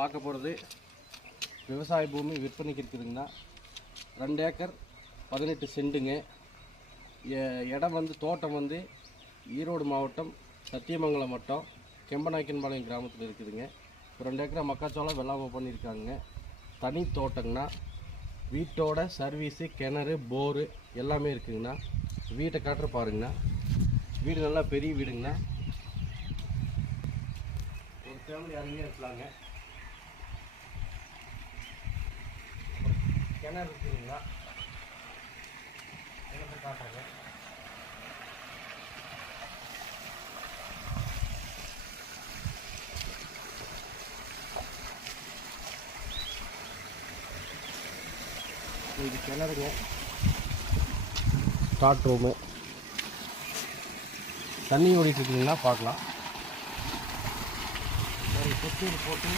பார்க்க போகிறது விவசாய பூமி விற்பனைக்கு இருக்குதுங்கண்ணா. 2 ஏக்கர் 18 சென்ட்டுங்க. இடம் வந்து தோட்டம் வந்து ஈரோடு மாவட்டம் சத்தியமங்கலம் வட்டம் கெம்பநாயக்கன்பாளையம் கிராமத்தில் இருக்குதுங்க. 2 ஏக்கரை மக்காச்சோளம் வெள்ளாமை பண்ணியிருக்காங்க. தனி தோட்டங்கண்ணா. வீட்டோட சர்வீஸு, கிணறு, போரு எல்லாமே இருக்குதுங்கண்ணா. வீட்டை காட்டுற பாருங்கண்ணா. வீடு நல்லா பெரிய வீடுங்கண்ணா. ஒரு ஃபேமிலி அருமையாக இருக்கலாங்க. கிணறு இருக்குதுங்களா, கிணறு காட்டுறேங்க. இது கிணறுங்க. Start room. தண்ணி ஓடிட்டு இருக்குதுங்களா, பார்க்கலாம். சரி, கொத்தூர் போட்டு